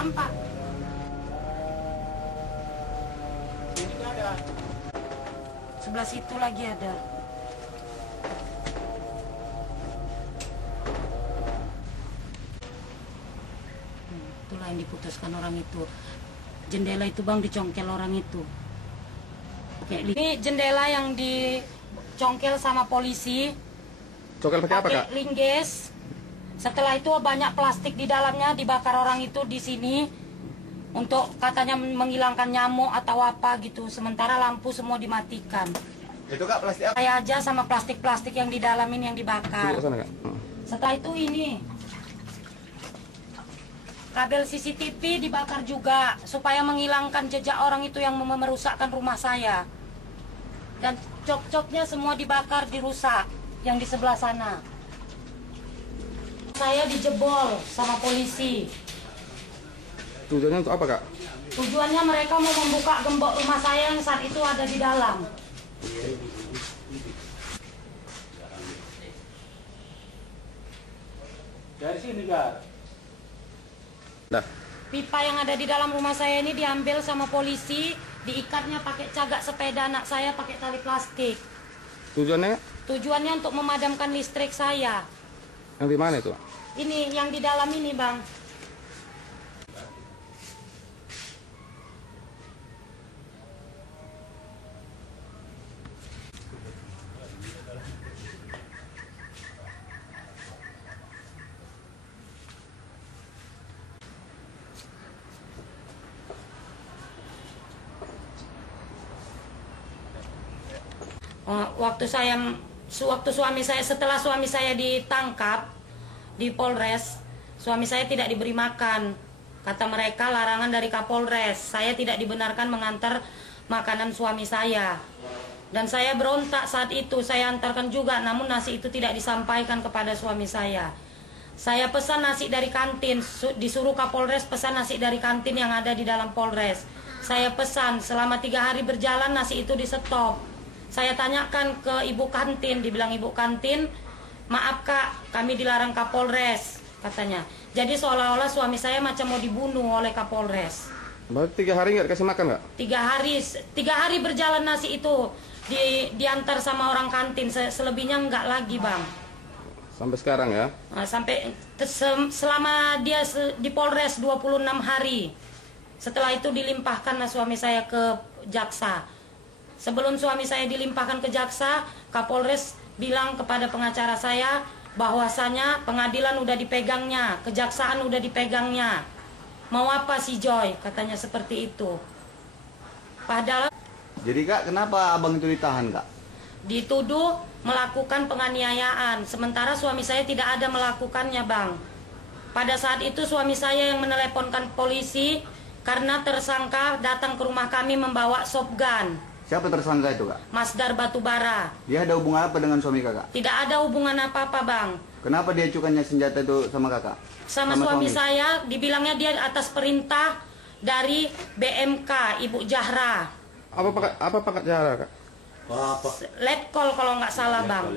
Nampak. Ini ada. Sebelah situ lagi ada. Itulah yang diputuskan orang itu. Jendela itu bang dicongkel orang itu. Ini jendela yang dicongkel sama polisi. Congkel pakai apa, Kak? Linggis. Setelah itu banyak plastik di dalamnya dibakar orang itu di sini untuk katanya menghilangkan nyamuk atau apa gitu. Sementara lampu semua dimatikan. Itu Kak plastik apa? Saya aja sama plastik-plastik yang di dalam ini yang dibakar. Tunggu ke sana, Kak. Setelah itu ini kabel CCTV dibakar juga supaya menghilangkan jejak orang itu yang merusakkan rumah saya. Dan cok-coknya semua dibakar, dirusak yang di sebelah sana. Saya dijebol sama polisi. Tujuannya untuk apa, Kak? Tujuannya mereka mau membuka gembok rumah saya yang saat itu ada di dalam. Dari sini Kak. Nah, Pipa yang ada di dalam rumah saya ini diambil sama polisi, diikatnya pakai cagak sepeda anak saya pakai tali plastik. tujuannya Tujuannya untuk memadamkan listrik saya. yang di mana itu? Ini yang di dalam ini, Bang. Waktu suami saya setelah suami saya ditangkap di Polres, suami saya tidak diberi makan. Kata mereka larangan dari Kapolres. Saya tidak dibenarkan mengantar makanan suami saya. Dan saya berontak saat itu, saya antarkan juga, namun nasi itu tidak disampaikan kepada suami saya. Saya pesan nasi dari kantin, disuruh Kapolres pesan nasi dari kantin yang ada di dalam Polres. Saya pesan, selama 3 hari berjalan nasi itu di stop. Saya tanyakan ke ibu kantin, dibilang ibu kantin, maaf kak, kami dilarang Kapolres, katanya. Jadi seolah-olah suami saya macam mau dibunuh oleh Kapolres. Berarti 3 hari nggak dikasih makan, Kak? 3 hari berjalan nasi itu diantar sama orang kantin, selebihnya enggak lagi bang. Sampai sekarang ya? Nah, selama dia di Polres 26 hari. Setelah itu dilimpahkanlah suami saya ke jaksa. Sebelum suami saya dilimpahkan ke jaksa, Kapolres bilang kepada pengacara saya bahwasanya pengadilan udah dipegangnya, kejaksaan udah dipegangnya. Mau apa si Joy? Katanya seperti itu. Padahal Jadi Kak, kenapa abang itu ditahan Kak? dituduh melakukan penganiayaan, sementara suami saya tidak ada melakukannya bang. Pada saat itu suami saya yang meneleponkan polisi karena tersangka datang ke rumah kami membawa shotgun. Siapa tersangka itu Kak? Masdar Batubara. Dia ada hubungan apa dengan suami Kakak? Tidak ada hubungan apa-apa bang. Kenapa dia acukannya senjata itu sama Kakak? Sama suami saya, dibilangnya dia atas perintah dari BMK, Ibu Jahra. Apa pangkat Jahra, Kak? Letkol kalau nggak salah bang.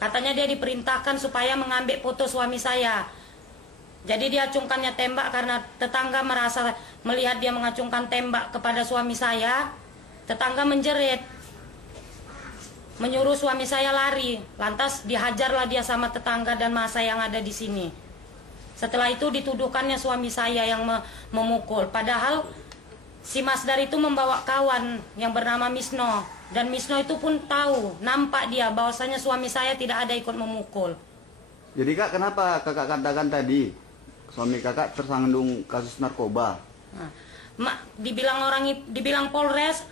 Katanya dia diperintahkan supaya mengambil foto suami saya. Jadi dia acungkannya tembak karena tetangga merasa melihat dia mengacungkan tembak kepada suami saya. Tetangga menjerit, menyuruh suami saya lari. Lantas dihajarlah dia sama tetangga dan masa yang ada di sini. Setelah itu dituduhkannya suami saya yang memukul. Padahal si Masdar itu membawa kawan yang bernama Misno. Dan Misno itu pun tahu, nampak dia bahwasanya suami saya tidak ada ikut memukul. Jadi Kak, kenapa Kakak katakan tadi suami Kakak tersandung kasus narkoba? Nah, dibilang Polres,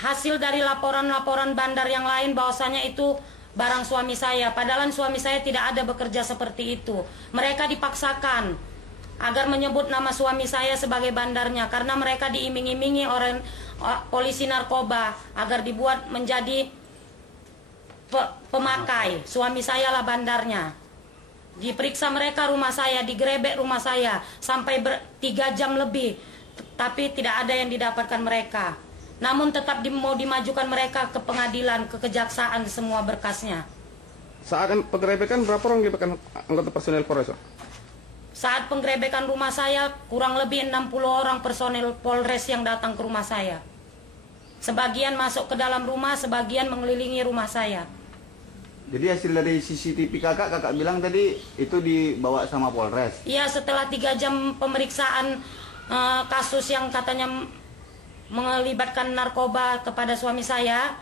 hasil dari laporan-laporan bandar yang lain bahwasanya itu barang suami saya. Padahal suami saya tidak ada bekerja seperti itu. Mereka dipaksakan agar menyebut nama suami saya sebagai bandarnya karena mereka diiming-imingi oleh polisi narkoba agar dibuat menjadi pemakai. Suami saya lah bandarnya. Diperiksa mereka rumah saya, digerebek rumah saya sampai 3 jam lebih, tapi tidak ada yang didapatkan mereka. Namun tetap mau dimajukan mereka ke pengadilan, ke kejaksaan semua berkasnya. Saat penggerebekan berapa orang dipakai anggota personel Polres? saat penggerebekan rumah saya, kurang lebih 60 orang personel Polres yang datang ke rumah saya. Sebagian masuk ke dalam rumah, sebagian mengelilingi rumah saya. Jadi hasil dari CCTV kakak bilang tadi itu dibawa sama Polres. Iya, setelah 3 jam pemeriksaan kasus yang katanya melibatkan narkoba kepada suami saya,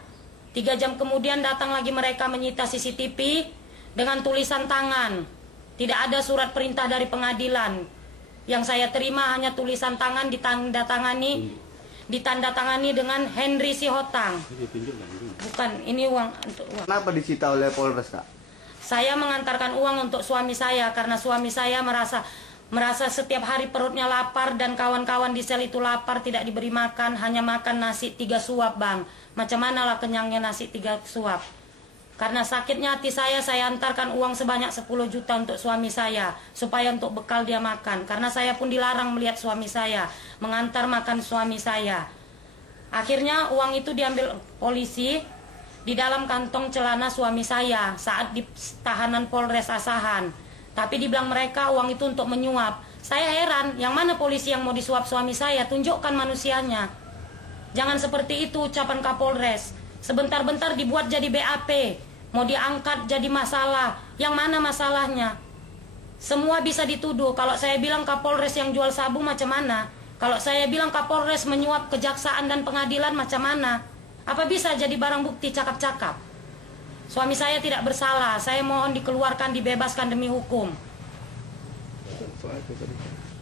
3 jam kemudian datang lagi mereka menyita CCTV dengan tulisan tangan. Tidak ada surat perintah dari pengadilan. Yang saya terima hanya tulisan tangan ditandatangani dengan Henry Sihotang. Bukan, ini uang untuk uang. Kenapa disita oleh Polres, Kak? Saya mengantarkan uang untuk suami saya karena suami saya merasa setiap hari perutnya lapar dan kawan-kawan di sel itu lapar, tidak diberi makan, hanya makan nasi 3 suap, Bang. Macam mana lah kenyangnya nasi 3 suap? Karena sakitnya hati saya antarkan uang sebanyak 10 juta untuk suami saya supaya untuk bekal dia makan. Karena saya pun dilarang melihat suami saya mengantar makan suami saya. Akhirnya uang itu diambil polisi di dalam kantong celana suami saya saat di tahanan Polres Asahan. Tapi dibilang mereka uang itu untuk menyuap. Saya heran, yang mana polisi yang mau disuap suami saya? Tunjukkan manusianya. Jangan seperti itu ucapan Kapolres. Sebentar-bentar dibuat jadi BAP, mau diangkat jadi masalah. Yang mana masalahnya? Semua bisa dituduh. Kalau saya bilang Kapolres yang jual sabu, macam mana? Kalau saya bilang Kapolres menyuap kejaksaan dan pengadilan, macam mana? Apa bisa jadi barang bukti cakap-cakap? Suami saya tidak bersalah. Saya mohon dikeluarkan, dibebaskan demi hukum.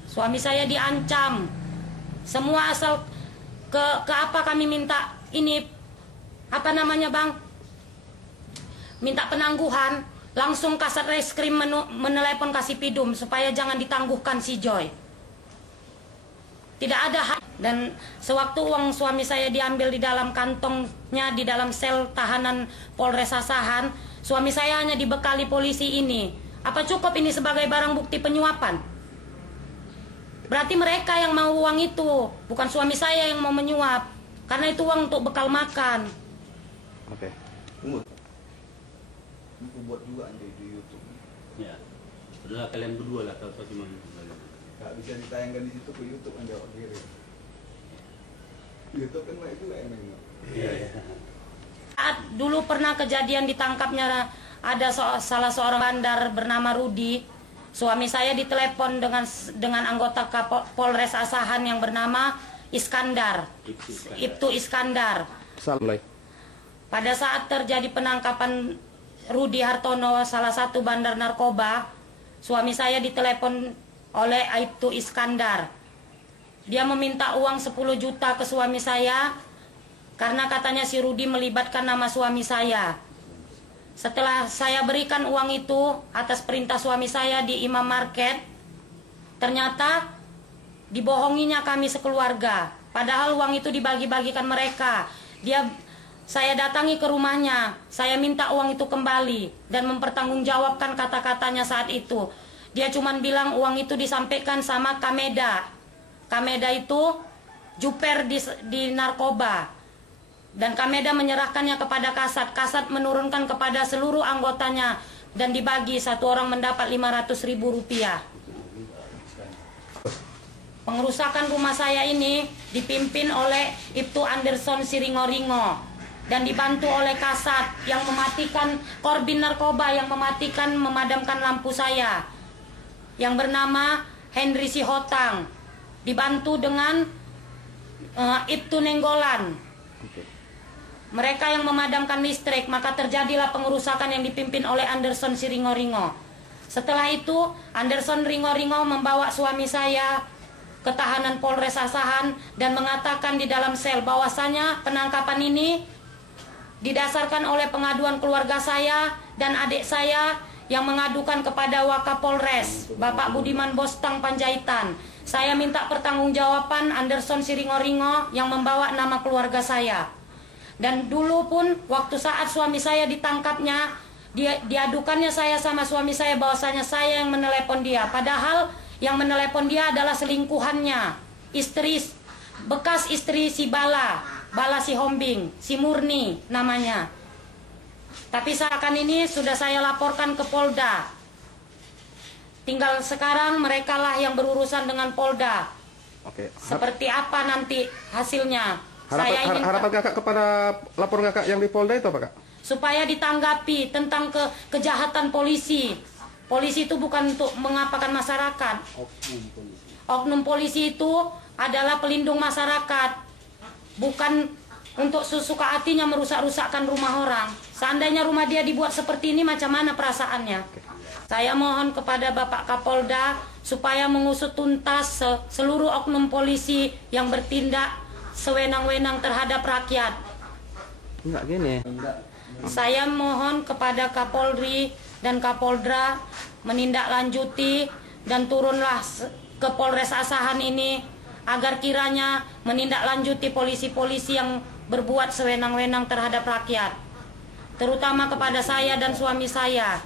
Suami saya diancam. Semua asal ke apa kami minta ini, apa namanya, Bang? Minta penangguhan, langsung Kasat Reskrim menelepon Kasipidum supaya jangan ditangguhkan si Joy. Tidak ada hak. Dan sewaktu uang suami saya diambil di dalam kantongnya di dalam sel tahanan Polres Asahan, suami saya hanya dibekali polisi ini. Apa cukup ini sebagai barang bukti penyuapan? Berarti mereka yang mau uang itu, bukan suami saya yang mau menyuap. Karena itu uang untuk bekal makan. Oke. Umur. Aku buat juga di YouTube. Ya. Adalah kalian berdua lah kalau cuma. Gak bisa ditayangkan di situ ke YouTube kan jawab diri. YouTube kan baik juga emang. Iya. Saat dulu pernah kejadian ditangkapnya ada salah seorang bandar bernama Rudi. Suami saya ditelepon dengan anggota Polres Asahan yang bernama Iskandar. Ibtu Iskandar. Assalamualaikum. Pada saat terjadi penangkapan Rudi Hartono, salah satu bandar narkoba, suami saya ditelepon oleh Ibtu Iskandar. Dia meminta uang 10 juta ke suami saya karena katanya si Rudi melibatkan nama suami saya. Setelah saya berikan uang itu atas perintah suami saya di Imam Market, ternyata dibohonginya kami sekeluarga. Padahal uang itu dibagi-bagikan mereka. Saya datangi ke rumahnya, saya minta uang itu kembali dan mempertanggungjawabkan kata-katanya saat itu. Dia cuma bilang uang itu disampaikan sama Kameda. Kameda itu juper di narkoba. Dan Kameda menyerahkannya kepada Kasat. Kasat menurunkan kepada seluruh anggotanya dan dibagi, satu orang mendapat 500.000 rupiah. Pengerusakan rumah saya ini dipimpin oleh Ibtu Anderson Siringo-Ringo dan dibantu oleh Kasat yang mematikan korbin narkoba, yang memadamkan lampu saya, yang bernama Henry Sihotang, dibantu dengan Ibtu Nenggolan. Mereka yang memadamkan listrik, maka terjadilah pengerusakan yang dipimpin oleh Anderson Siringo-Ringo. Setelah itu Anderson Ringo-Ringo membawa suami saya ke tahanan Polres Asahan dan mengatakan di dalam sel bahwasanya penangkapan ini didasarkan oleh pengaduan keluarga saya dan adik saya yang mengadukan kepada Wakapolres, Bapak Budiman Bostang Panjaitan. Saya minta pertanggungjawaban Anderson Siringo-Ringo yang membawa nama keluarga saya. Dan dulu pun waktu saat suami saya ditangkapnya, diadukannya saya sama suami saya bahwasanya saya yang menelepon dia. Padahal yang menelepon dia adalah selingkuhannya, bekas istri si Bala si Hombing, si Murni namanya. Tapi seakan ini sudah saya laporkan ke Polda. Tinggal sekarang mereka lah yang berurusan dengan Polda. Oke. Seperti apa nanti hasilnya? Saya ingin Harapan kakak kepada laporan kakak yang di Polda itu apa kak? supaya ditanggapi tentang kejahatan polisi. Polisi itu bukan untuk mengapakan masyarakat. Oknum polisi itu adalah pelindung masyarakat, bukan untuk sesuka hatinya merusak-rusakkan rumah orang. Seandainya rumah dia dibuat seperti ini, macam mana perasaannya? Saya mohon kepada Bapak Kapolda supaya mengusut tuntas seluruh oknum polisi yang bertindak sewenang-wenang terhadap rakyat. Enggak gini. Saya mohon kepada Kapolri dan Kapolda menindaklanjuti dan turunlah ke Polres Asahan ini agar kiranya menindaklanjuti polisi-polisi yang berbuat sewenang-wenang terhadap rakyat, terutama kepada saya dan suami saya.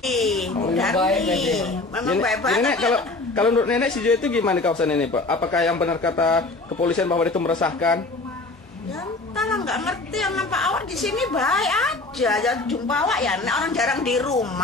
Memang baik-baik. Nenek, kalau menurut nenek sejauh itu gimana di kawasan ini Pak? Apakah yang benar kata kepolisian bahwa itu meresahkan? Ya entahlah, nggak ngerti yang nampak awak di sini baik aja. Jumpa awak ya, orang jarang di rumah.